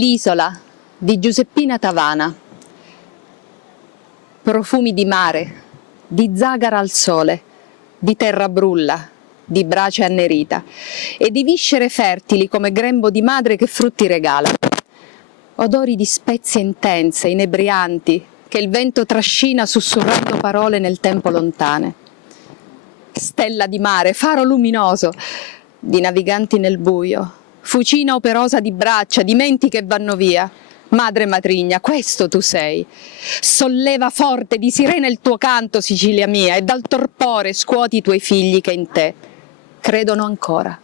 L'isola di Giuseppina Tavana. Profumi di mare, di zagara al sole, di terra brulla, di brace annerita e di viscere fertili come grembo di madre che frutti regala. Odori di spezie intense, inebrianti, che il vento trascina sussurrando parole nel tempo lontane. Stella di mare, faro luminoso, di naviganti nel buio, fucina operosa di braccia, di menti che vanno via. Madre matrigna, questo tu sei. Solleva forte di sirena il tuo canto, Sicilia mia, e dal torpore scuoti i tuoi figli che in te credono ancora.